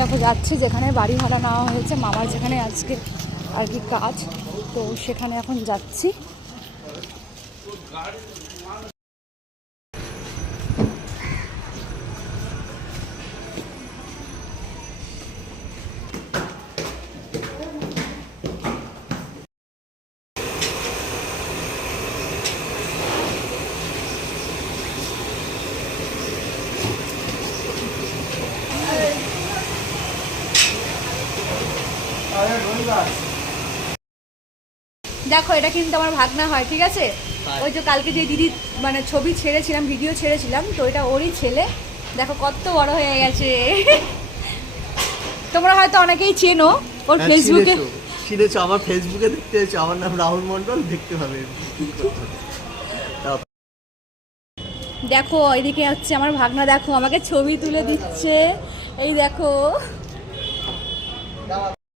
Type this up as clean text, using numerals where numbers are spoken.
দেখো যাচ্ছি যেখানে বাড়ি ভাড়া নেওয়া হয়েছে মামার, যেখানে আজকে আর কি কাজ, তো সেখানে এখন যাচ্ছি। দেখো এটা কিন্তু আমার ভাগনা হয়, ঠিক আছে? ওই যে কালকে যে দিদি মানে ছবি ছেড়েছিলাম, ভিডিও ছেড়েছিলাম, তো এটা ওরই ছেলে। দেখো কত বড় হয়ে গেছে। তোমরা হয়তো অনেকেই চেনো ওর ফেসবুকে। চিনেছো, আমার ফেসবুকে দেখতে হয়েছে, আমার নাম রাহুল মন্ডল, দেখতে হবে। দেখো এদিকে হচ্ছে আমার ভাগনা, দেখো আমাকে ছবি তুলে দিচ্ছে, এই দেখো।